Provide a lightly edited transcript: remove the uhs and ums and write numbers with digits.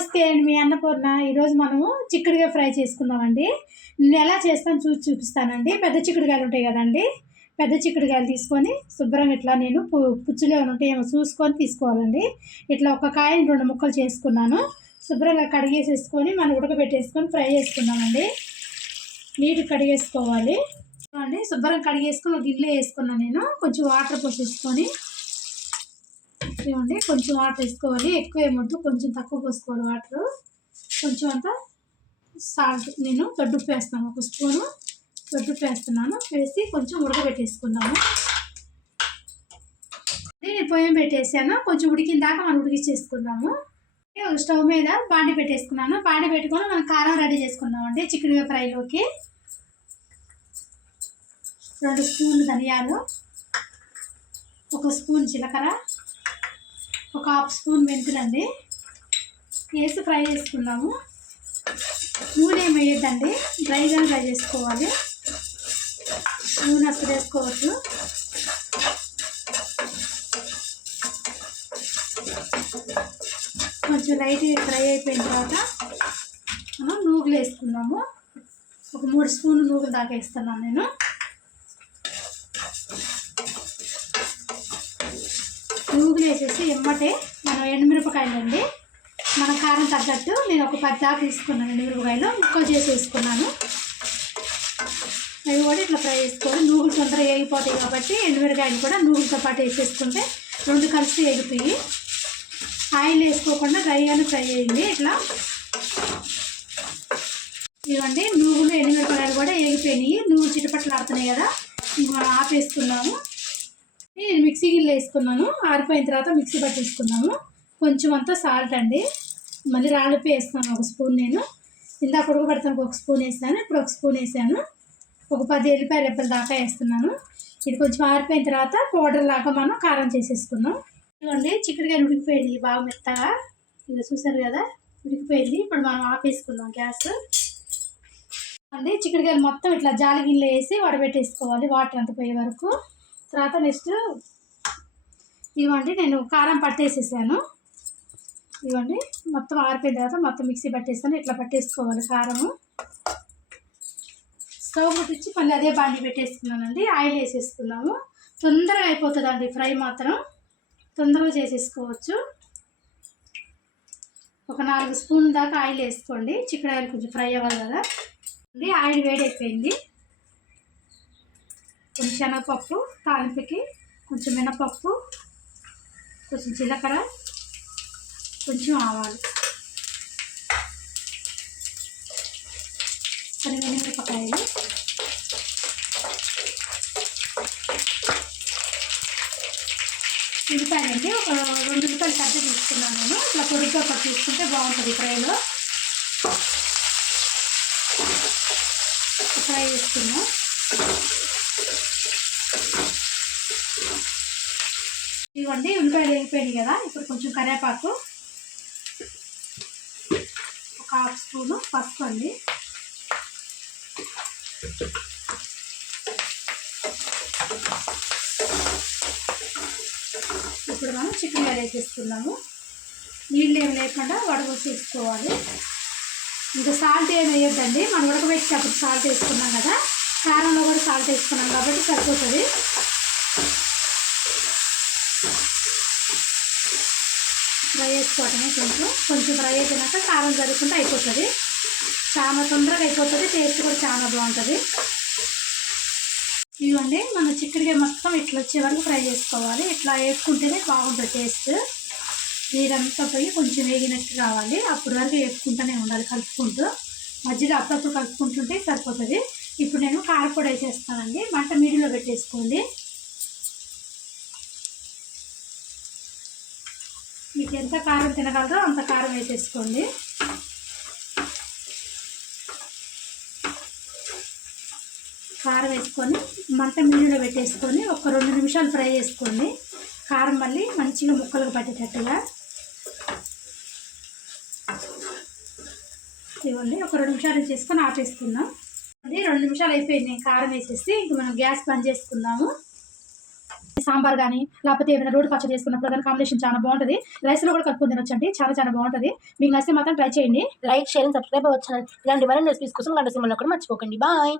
నమస్తే అండి, మీ అన్నపూర్ణ. ఈరోజు మనము చిక్కుడుగా ఫ్రై చేసుకుందామండి. నేను ఎలా చేస్తాను చూపిస్తానండి. పెద్ద చిక్కుడుగాయలు ఉంటాయి కదండి, పెద్ద చిక్కుడుగాయలు తీసుకొని శుభ్రంగా ఇట్లా నేను పుచ్చులు ఏమైనా ఉంటే ఏమో చూసుకొని తీసుకోవాలండి. ఇట్లా ఒక కాయని 2 ముక్కలు చేసుకున్నాను. శుభ్రంగా కడిగేసేసుకొని మనం ఉడకబెట్టేసుకొని ఫ్రై చేసుకుందామండి. నీట్గా కడిగేసుకోవాలి అండి. శుభ్రంగా కడిగేసుకొని ఒక గిన్నెలో వేసుకున్నాను నేను. కొంచెం వాటర్ పోసేసుకొని ఇవ్వండి, కొంచెం వాటర్ వేసుకోవాలి. ఎక్కువ ఏమొద్దు, కొంచెం తక్కువ పోసుకోవాలి వాటర్. కొంచెం అంతా సాల్ట్, నేను దొడ్డుప్పు వేస్తాను, 1 స్పూను దొడ్డుప్పు వేస్తున్నాను. వేసి కొంచెం ఉడకబెట్టేసుకున్నాము. నేను పొయ్యి పెట్టేసాను. కొంచెం ఉడికిన దాకా మనం ఉడికించేసుకుందాము. స్టవ్ మీద బాండి పెట్టేసుకున్నాను. బాండి పెట్టుకొని మనం కారం రెడీ చేసుకుందామండి. చిక్కుడుగా ఫ్రైలోకి 2 స్పూన్లు ధనియాలు, 1 స్పూన్ జీలకర్ర, 1/2 స్పూన్ మెంతులండి వేసి ఫ్రై చేసుకున్నాము. నూనె ఏమి వేయద్దండి, డ్రైగా ఫ్రై చేసుకోవాలి. నూనె అసలు వేసుకోవచ్చు. కొంచెం లైట్గా ఫ్రై అయిపోయిన తర్వాత మనం నూగులు వేసుకుందాము. ఒక 3 స్పూన్లు నూగులు దాకా వేస్తున్నాను నేను. నూగులు వేసేసి ఎమ్మటే మనం ఎండుమిరపకాయలు అండి, మన కారం తగ్గట్టు నేను ఒక 10 దాకా తీసుకున్నాను. ఎండుమిరపకాయలు ముక్కలు చేసి వేసుకున్నాను. అవి కూడా ఇట్లా ఫ్రై చేసుకోవాలి. నూగులు తొందరగా వేగిపోతాయి కాబట్టి ఎండుమిరపకాయలు కూడా నూగులతో పాటు వేసేసుకుంటే 2 కలిసి వేగిపోయి. ఆయిల్ వేసుకోకుండా డ్రైగానే ఫ్రై అయ్యింది. ఇట్లా ఇవ్వండి, నూగులు ఎండుమిరపకాయలు కూడా వేగిపోయినాయి. నూగులు చిటపట్లు ఆడుతున్నాయి కదా, మనం ఆపేసుకున్నాము. నేను మిక్సీ గిన్నెలో వేసుకున్నాను. ఆరిపోయిన తర్వాత మిక్సీ పట్టేసుకున్నాము. కొంచెం అంతా సాల్ట్ అండి, మళ్ళీ రాళ్ళుప్పు వేస్తున్నాను 1 స్పూన్. నేను ఇందాక ఉడకబెడతాను 1 స్పూన్ వేసాను, ఇప్పుడు 1 స్పూన్ వేసాను. ఒక 10 ఎల్లిపాయ రెబ్బల దాకా వేస్తున్నాను. ఇది కొంచెం ఆరిపోయిన తర్వాత పౌడర్ లాగా మనం కారం చేసేసుకున్నాం. ఇవ్వండి, చిక్కుడుకాయలు ఉడికిపోయింది బాగా మెత్తగా. ఇక చూసారు కదా, ఉడికిపోయింది. ఇప్పుడు మనం ఆపేసుకుందాం గ్యాస్ అండి. చిక్కుడుకాయలు మొత్తం ఇట్లా జాలి గిన్నెలో వేసి వడబెట్టేసుకోవాలి వాటర్ అంత పోయే వరకు. తర్వాత నెక్స్ట్ ఇవ్వండి, నేను కారం పట్టేసేసాను. ఇవ్వండి, మొత్తం ఆరిపోయిన తర్వాత మొత్తం మిక్సీ పట్టేస్తాను. ఇట్లా పట్టేసుకోవాలి కారము. స్టవ్ ముట్టించి మళ్ళీ అదే బాండి పెట్టేసుకున్నానండి. ఆయిల్ వేసేసుకున్నాము. తొందరగా అయిపోతుందండి ఫ్రై, మాత్రం తొందరగా చేసేసుకోవచ్చు. ఒక 4 స్పూన్ల దాకా ఆయిల్ వేసుకోండి. చిక్కుడుకాయలు కొంచెం ఫ్రై అవ్వాలి కదా. ఆయిల్ వేడైపోయింది. కొంచెం శనగపప్పు తాలింపుకి, కొంచెం మినపప్పు, కొంచెం జీలకర్ర, కొంచెం ఆవాలు, కొన్ని మిరపకాయలు, ఉల్లిపాయలండి. ఒక 2 ఉల్లిపాయలు కట్ తీసుకున్నాను నేను. ఇట్లా పొడిగా కట్ తీసుకుంటే బాగుంటుంది ఫ్రైలో. ఫ్రై చేసుకున్నాం. ఇవ్వండి, ఉల్లిపాయలు వేగిపోయినాయి కదా. ఇప్పుడు కొంచెం కరివేపాకు, 1/2 స్పూను పసుపు అండి. ఇప్పుడు మనం చిక్కుడుకాయలు వేసేసుకున్నాము. నీళ్ళు ఏమి లేకుండా వడగొట్టేసుకోవాలి. ఇంకా సాల్ట్ ఏమి వేయొద్దండి, మనం ఉడకబెట్టేటప్పుడు సాల్ట్ వేసుకున్నాం కదా, కారంలో కూడా సాల్ట్ వేసుకున్నాం కాబట్టి సరిపోతుంది. ఫ్రై చేసుకోవటమే. కొంచెం ఫ్రై అయిపోయినాక కారం జరుపుకుంటే అయిపోతుంది. చాలా తొందరగా అయిపోతుంది, టేస్ట్ కూడా చాలా బాగుంటుంది. ఇవ్వండి, మన చిక్కుడుకాయ మొత్తం ఇట్లా వచ్చే వరకు ఫ్రై చేసుకోవాలి. ఇట్లా వేసుకుంటేనే బాగుంటుంది టేస్ట్. నీరంతా పోయి కొంచెం వేగినట్టు రావాలి. అప్పటి వరకు వేసుకుంటూనే ఉండాలి, కలుపుకుంటూ. మధ్యలో అప్పుడప్పుడు కలుపుకుంటుంటే సరిపోతుంది. ఇప్పుడు నేను కారపొడి వేసేస్తానండి. మంట మీడియంలో పెట్టేసుకోండి. మీకు ఎంత కారం తినగలరో అంత కారం వేసేసుకోండి. కారం వేసుకొని మంట మీడియంలో పెట్టేసుకొని ఒక 2 నిమిషాలు ఫ్రై చేసుకోండి. కారం మళ్ళీ మంచిగా ముక్కలకు పట్టేటట్టుగా. ఇవ్వండి, ఒక 2 నిమిషాలు చేసుకొని ఆపేసుకుందాం. అది 2 నిమిషాలు అయిపోయింది కారం వేసేసి. ఇంక మనం గ్యాస్ బంద్ చేసుకుందాము. సాంబార్ కానీ లేకపోతే ఏదైనా రోడ్డు పచ్చడి చేసుకున్నప్పుడు కానీ కాంబినేషన్ చాలా బాగుంటుంది. రైస్లో కూడా కలుపుకొని తినొచ్చండి, చాలా చాలా బాగుంటుంది. మీకు నచ్చితే మాత్రం ట్రై చేయండి. లైక్ షేర్ అండ్ సబ్స్క్రైబ్ అవ్వచ్చు. ఇలాంటి మరిన్ని రెసిపీస్ కోసం గంట సింబల్ కూడా మర్చిపోకండి. బాయ్.